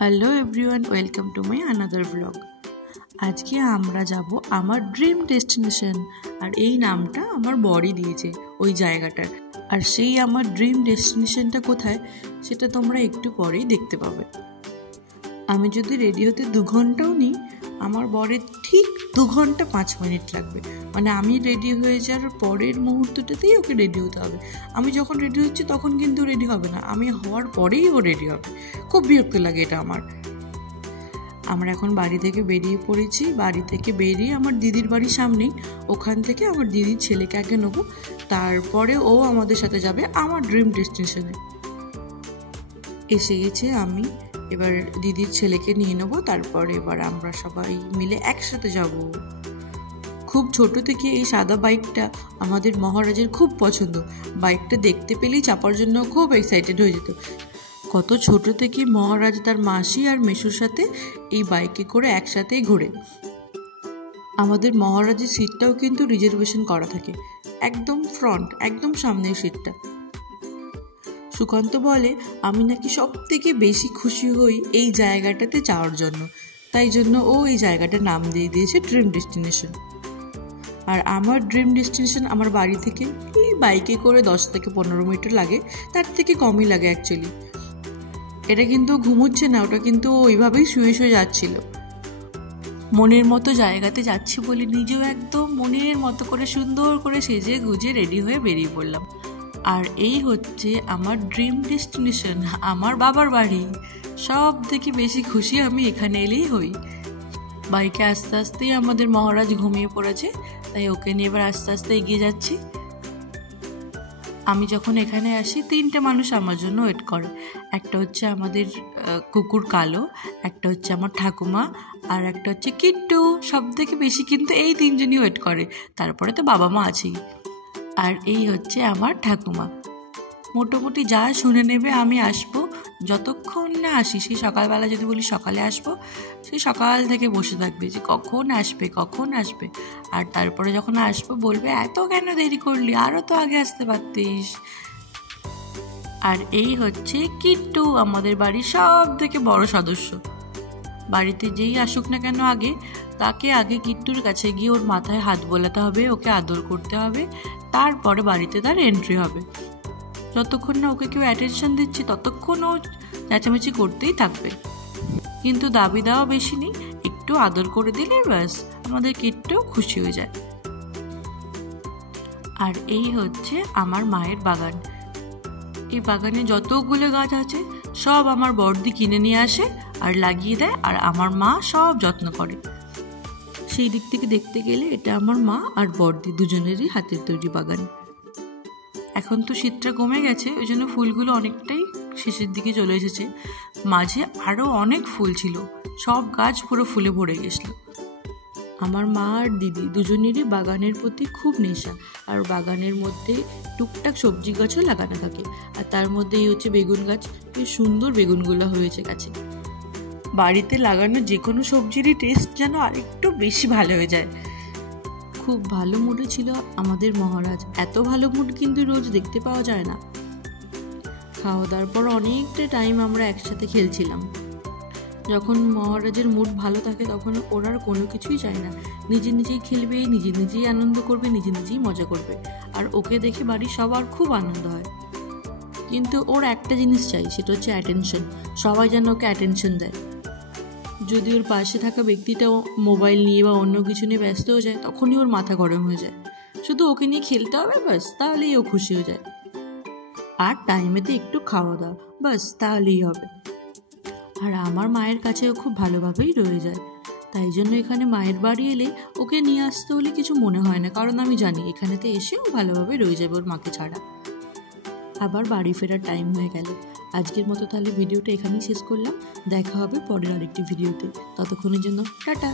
Hello everyone, welcome to my another blog. আজকে আমরা যাব আমার ড্রিম ডেস্টিনেশন, আর এই নামটা আমার বরই দিয়েছে ওই জায়গাটার। আর সেই আমার ড্রিম ডেস্টিনেশনটা কোথায় সেটা তোমরা একটু পরেই দেখতে পাবে। আমি যদি রেডি হতে 2 ঘন্টাও নিই, আমার বরের ঠিক 2 ঘন্টা 5 মিনিট লাগবে। মানে আমি রেডি হয়ে যাওয়ার পরের মুহূর্তটাতেই ওকে রেডি হতে হবে। আমি যখন রেডি হচ্ছি তখন কিন্তু রেডি হবে না, আমি হওয়ার পরেই ও রেডি হবে। খুব বিরক্ত লাগে এটা আমার। আমরা এখন বাড়ি থেকে বেরিয়ে পড়েছি। বাড়ি থেকে বেরিয়ে আমার দিদির বাড়ির সামনেই, ওখান থেকে আমার দিদির ছেলেকে আগে নেবো, তারপরে ও আমাদের সাথে যাবে আমার ড্রিম ডেস্টিনেশনে। এসে গেছে আমি, এবার দিদির ছেলেকে নিয়ে নেবো, তারপরে এবার আমরা সবাই মিলে একসাথে যাব। খুব ছোট থেকে এই সাদা বাইকটা আমাদের মহারাজের খুব পছন্দ। বাইকটা দেখতে পেলেই চাপার জন্য খুব এক্সাইটেড হয়ে যেত। কত ছোট থেকে মহারাজ তার মাসি আর মেসুর সাথে এই বাইকে করে একসাথেই ঘোরে। আমাদের মহারাজের সিটটাও কিন্তু রিজার্ভেশন করা থাকে, একদম ফ্রন্ট, একদম সামনের সিটটা। সুকান্ত বলে আমি নাকি সব থেকে বেশি খুশি হই এই জায়গাটাতে যাওয়ার জন্য, তাই জন্য ও এই জায়গাটার নাম দিয়ে দিয়েছে ড্রিম ডেস্টিনেশন। আর আমার ড্রিম ডেস্টিনেশন আমার বাড়ি থেকে এই বাইকে করে 10 থেকে 15 মিনিট লাগে, তার থেকে কমই লাগে অ্যাকচুয়ালি। এটা কিন্তু ঘুমোচ্ছে না, ওটা কিন্তু ওইভাবেই শুয়ে শুয়ে যাচ্ছিল। মনের মতো জায়গাতে যাচ্ছি বলে নিজেও একদম মনের মতো করে সুন্দর করে সেজে গুজে রেডি হয়ে বেরিয়ে পড়লাম। আর এই হচ্ছে আমার ড্রিম ডেস্টিনেশন, আমার বাবার বাড়ি। সব থেকে বেশি খুশি আমি এখানে এলেই হই। বাইকে আস্তে আস্তেই আমাদের মহারাজ ঘুমিয়ে পড়েছে, তাই ওকে নিয়ে এবার আস্তে আস্তে এগিয়ে যাচ্ছি। আমি যখন এখানে আসি 3টে মানুষ আমার জন্য ওয়েট করে। একটা হচ্ছে আমাদের কুকুর কালো, একটা হচ্ছে আমার ঠাকুমা, আর একটা হচ্ছে কিট্টু। সব থেকে বেশি কিন্তু এই 3জনই ওয়েট করে, তারপরে তো বাবা মা আছেই। আর এই হচ্ছে আমার ঠাকুমা। মোটামুটি যা শুনে নেবে আমি আসবো, যতক্ষণ না আসি। সেই সকালবেলা যদি বলি সকালে আসবো, সেই সকাল থেকে বসে থাকবে যে কখন আসবে কখন আসবে। আর তারপরে যখন আসবো বলবে এত কেন দেরি করলি, আরও তো আগে আসতে পারতিস। আর এই হচ্ছে কিট্টু, আমাদের বাড়ির সব থেকে বড় সদস্য। বাড়িতে যেই আসুক না কেন আগে, তাকে আগে কিট্টুর কাছে গিয়ে ওর মাথায় হাত বোলাতে হবে, ওকে আদর করতে হবে, তারপরে বাড়িতে তার এন্ট্রি হবে। যতক্ষণ না ওকে কেউ অ্যাটেনশন দিচ্ছি ততক্ষণ ও চেঁচামেচি করতেই থাকবে। কিন্তু দাবি দেওয়া বেশি নেই, একটু আদর করে দিলে ব্যাস আমাদের কিট্টু খুশি হয়ে যায়। আর এই হচ্ছে আমার মায়ের বাগান। এই বাগানে যতগুলো গাছ আছে সব আমার বড়দি কিনে নিয়ে আসে আর লাগিয়ে দেয়, আর আমার মা সব যত্ন করে। সেই দিক থেকে দেখতে গেলে এটা আমার মা আর বড়দি দুজনেরই হাতের তৈরি বাগান। এখন তো শীতটা কমে গেছে, ওই জন্য ফুলগুলো অনেকটাই শেষের দিকে চলে এসেছে। মাঝে আরও অনেক ফুল ছিল, সব গাছ পুরো ফুলে ভরে গেছিল। আমার মা আর দিদি দুজনেরই বাগানের প্রতি খুব নেশা, আর বাগানের মধ্যে টুকটাক সবজি গাছও লাগানো থাকে। আর তার মধ্যেই হচ্ছে বেগুন গাছ, বেশ সুন্দর বেগুনগুলো হয়েছে গাছে। বাড়িতে লাগানো যে কোনো সবজিরই টেস্ট যেন আরেকটু বেশি ভালো হয়ে যায়। খুব ভালো মুডে ছিল আমাদের মহারাজ, এত ভালো মুড কিন্তু রোজ দেখতে পাওয়া যায় না। খাওয়া দাওয়ার পর অনেকটা টাইম আমরা একসাথে খেলছিলাম। যখন মহারাজের মুড ভালো থাকে তখন ওরা আর কোনো কিছুই চায় না, নিজে নিজেই খেলবে, নিজে নিজেই আনন্দ করবে, নিজে নিজেই মজা করবে। আর ওকে দেখে বাড়ির সবার খুব আনন্দ হয়। কিন্তু ওর একটা জিনিস চাই, সেটা হচ্ছে অ্যাটেনশন। সবাই যেন ওকে অ্যাটেনশন দেয়। যদি ওর পাশে থাকা ব্যক্তিটাও মোবাইল নিয়ে বা অন্য কিছু নিয়ে ব্যস্ত হয়ে যায়, তখনই ওর মাথা গরম হয়ে যায়। শুধু ওকে নিয়ে খেলতে হবে ব্যাস, তাহলেই ও খুশি হয়ে যায়। আর টাইমেতে একটু খাওয়া দাওয়া, ব্যাস তাহলেই হবে। আর আমার মায়ের কাছেও খুব ভালোভাবেই রয়ে যায়। তাই জন্য এখানে মায়ের বাড়ি এলে ওকে নিয়ে আসতে হলে কিছু মনে হয় না, কারণ আমি জানি এখানেতে এসে ও ভালোভাবে রয়ে যাবে ওর মাকে ছাড়া। আবার বাড়ি ফেরার টাইম হয়ে গেল। আজকের মতো তাহলে ভিডিওটা এখানেই শেষ করলাম। দেখা হবে পরের আরেকটি ভিডিওতে। ততক্ষণের জন্য টাটা।